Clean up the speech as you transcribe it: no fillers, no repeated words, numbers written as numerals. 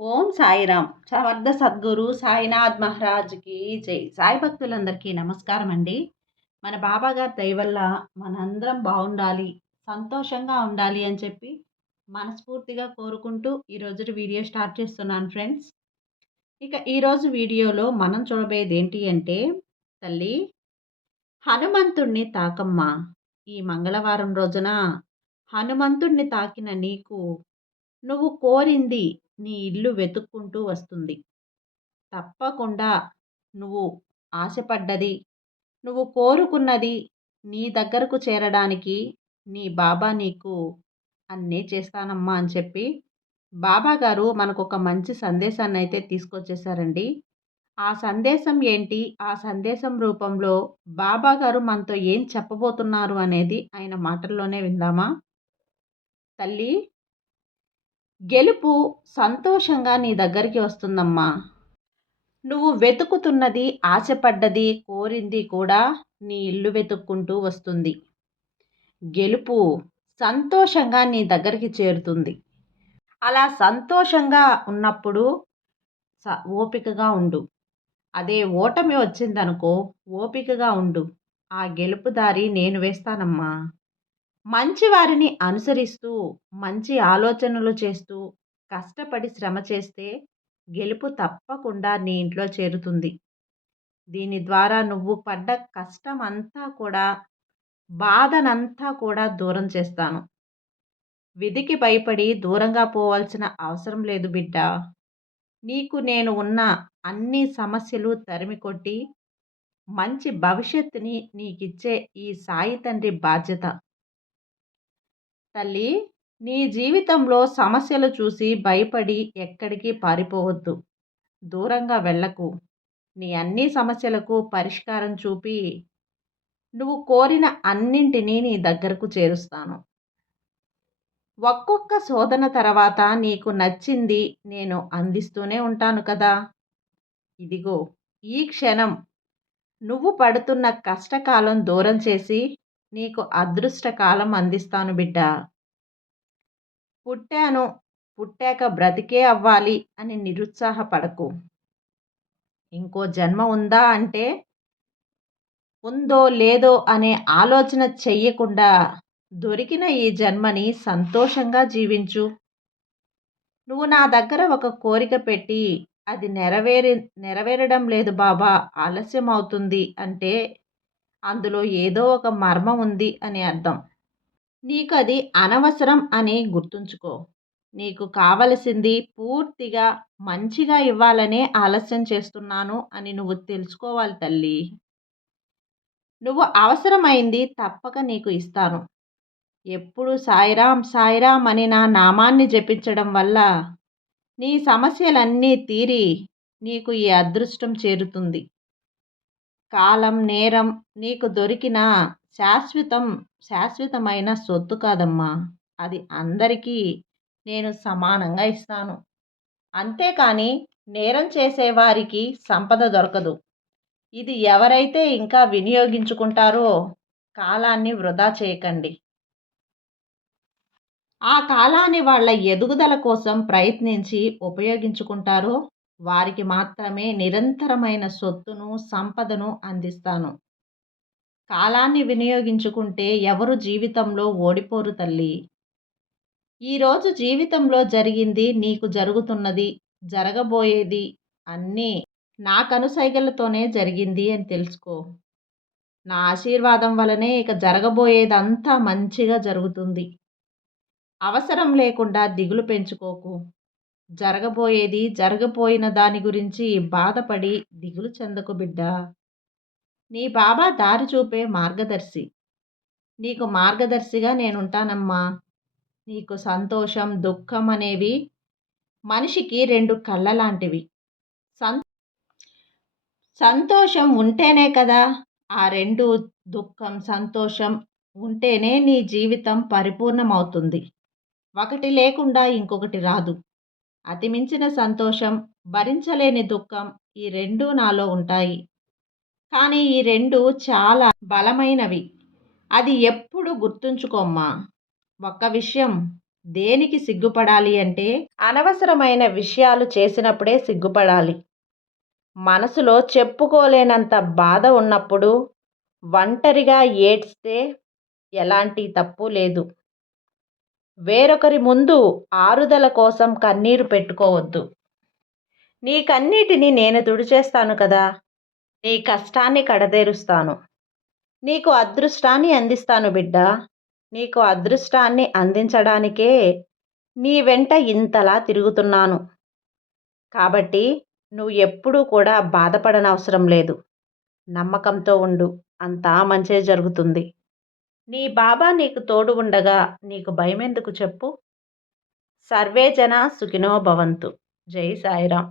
ఓం సాయిరామ్. సమర్థ సద్గురు సాయినాథ్ మహారాజ్కి జై. సాయి భక్తులందరికీ నమస్కారం అండి. మన బాబా గారి దయ వల్ల మనందరం బాగుండాలి, సంతోషంగా ఉండాలి అని చెప్పి మనస్ఫూర్తిగా కోరుకుంటూ ఈరోజు వీడియో స్టార్ట్ చేస్తున్నాను ఫ్రెండ్స్. ఇక ఈరోజు వీడియోలో మనం చూడబోయేది ఏంటి అంటే, తల్లి హనుమంతుణ్ణి తాకమ్మా. ఈ మంగళవారం రోజున హనుమంతుణ్ణి తాకిన నీకు నువ్వు కోరింది నీ ఇల్లు వెతుక్కుంటూ వస్తుంది. తప్పకుండా నువ్వు ఆశపడ్డది, నువ్వు కోరుకున్నది నీ దగ్గరకు చేరడానికి నీ బాబా నీకు అన్నీ చేస్తానమ్మా అని చెప్పి బాబా గారు మనకొక మంచి సందేశాన్ని అయితే తీసుకొచ్చేసారండి. ఆ సందేశం ఏంటి, ఆ సందేశం రూపంలో బాబా గారు మనతో ఏం చెప్పబోతున్నారు అనేది ఆయన మాటల్లోనే విందామా. తల్లి, గెలుపు సంతోషంగా నీ దగ్గరికి వస్తుందమ్మా. నువ్వు వెతుకుతున్నది, ఆశపడ్డది, కోరింది కూడా నీ ఇల్లు వెతుక్కుంటూ వస్తుంది. గెలుపు సంతోషంగా నీ దగ్గరికి చేరుతుంది. అలా సంతోషంగా ఉన్నప్పుడు ఓపికగా ఉండు. అదే ఓటమి వచ్చిందనుకో, ఓపికగా ఉండు. ఆ గెలుపు దారి నేను వేస్తానమ్మా. మంచి వారిని అనుసరిస్తూ, మంచి ఆలోచనలు చేస్తూ, కష్టపడి శ్రమ చేస్తే గెలుపు తప్పకుండా నీ ఇంట్లో చేరుతుంది. దీని ద్వారా నువ్వు పడ్డ కష్టం అంతా కూడా, బాధనంతా కూడా దూరం చేస్తాను. విధికి భయపడి దూరంగా పోవాల్సిన అవసరం లేదు బిడ్డ. నీకు నేను ఉన్న అన్ని సమస్యలు తరిమికొట్టి మంచి భవిష్యత్తుని నీకిచ్చే ఈ సాయి తండ్రి బాధ్యత. తల్లి, నీ జీవితంలో సమస్యలు చూసి భయపడి ఎక్కడికి పారిపోవద్దు. దూరంగా వెళ్ళకు. నీ అన్ని సమస్యలకు పరిష్కారం చూపి నువ్వు కోరిన అన్నింటినీ నీ దగ్గరకు చేరుస్తాను. ఒక్కొక్క శోధన తర్వాత నీకు నచ్చింది నేను అందిస్తూనే ఉంటాను కదా. ఇదిగో ఈ క్షణం నువ్వు పడుతున్న కష్టకాలం దూరం చేసి నీకు అదృష్టకాలం అందిస్తాను బిడ్డ. పుట్టాను, పుట్టాక బ్రతికే అవ్వాలి అని నిరుత్సాహపడకు. ఇంకో జన్మ ఉందా అంటే, ఉందో లేదో అనే ఆలోచన చెయ్యకుండా దొరికిన ఈ జన్మని సంతోషంగా జీవించు. నువ్వు నా దగ్గర ఒక కోరిక పెట్టి అది నెరవేరడం లేదు బాబా, ఆలస్యం అవుతుంది అంటే అందులో ఏదో ఒక మర్మం ఉంది అని అర్థం. నీకు అది అనవసరం అని గుర్తుంచుకో. నీకు కావలసింది పూర్తిగా మంచిగా ఇవ్వాలనే ఆలస్యం చేస్తున్నాను అని నువ్వు తెలుసుకోవాలి తల్లి. నువ్వు అవసరమైంది తప్పక నీకు ఇస్తాను. ఎప్పుడు సాయిరామ్ సాయిరామ్ అని నా నామాన్ని జపించడం వల్ల నీ సమస్యలన్నీ తీరి నీకు ఈ అదృష్టం చేరుతుంది. కాలం, నేరం నీకు దొరికిన శాశ్వతమైన సొత్తు కాదమ్మా. అది అందరికీ నేను సమానంగా ఇస్తాను. అంతేకాని నేరం చేసేవారికి సంపద దొరకదు. ఇది ఎవరైతే ఇంకా వినియోగించుకుంటారో కాలాన్ని వృధా చేయకండి. ఆ కాలాన్ని వాళ్ళ ఎదుగుదల కోసం ప్రయత్నించి ఉపయోగించుకుంటారో వారికి మాత్రమే నిరంతరమైన సొత్తును, సంపదను అందిస్తాను. కాలాన్ని వినియోగించుకుంటే ఎవరు జీవితంలో ఓడిపోరు తల్లి. ఈరోజు జీవితంలో జరిగింది, నీకు జరుగుతున్నది, జరగబోయేది అన్నీ నా కనుసైగలతోనే జరిగింది అని తెలుసుకో. నా ఆశీర్వాదం వలనే ఇక జరగబోయేదంతా మంచిగా జరుగుతుంది. అవసరం లేకుండా దిగులు పెంచుకోకు. జరగబోయిన దాని గురించి బాధపడి దిగులు చెందకు బిడ్డ. నీ బాబా దారి చూపే మార్గదర్శి. నీకు మార్గదర్శిగా నేనుంటానమ్మా. నీకు సంతోషం, దుఃఖం అనేవి మనిషికి రెండు కళ్ళ లాంటివి. సంతోషం ఉంటేనే కదా ఆ రెండు, దుఃఖం, సంతోషం ఉంటేనే నీ జీవితం పరిపూర్ణమవుతుంది. ఒకటి లేకుండా ఇంకొకటి రాదు. అతిమించిన సంతోషం, భరించలేని దుఃఖం ఈ రెండు నాలో ఉంటాయి. కానీ ఈ రెండు చాలా బలమైనవి. అది ఎప్పుడు గుర్తుంచుకోమ్మా. ఒక్క విషయం, దేనికి సిగ్గుపడాలి అంటే అనవసరమైన విషయాలు చేసినప్పుడే సిగ్గుపడాలి. మనసులో చెప్పుకోలేనంత బాధ ఉన్నప్పుడు ఒంటరిగా ఏడ్స్తే ఎలాంటి తప్పు లేదు. వేరొకరి ముందు ఆరుదల కోసం కన్నీరు పెట్టుకోవద్దు. నీ కన్నీటిని నేను తుడిచేస్తాను కదా! నీ కష్టాన్ని కడతేరుస్తాను. నీకు అదృష్టాన్ని అందిస్తాను బిడ్డా. నీకు అదృష్టాన్ని అందించడానికే నీ వెంట ఇంతలా తిరుగుతున్నాను. కాబట్టి నువ్వు ఎప్పుడూ కూడా బాధపడనవసరం లేదు. నమ్మకంతో ఉండు. అంతా మంచే జరుగుతుంది. నీ బాబా నీకు తోడు ఉండగా నీకు భయమెందుకు చెప్పు? సర్వే జన సుఖినో భవంతు. జై సాయిరాం.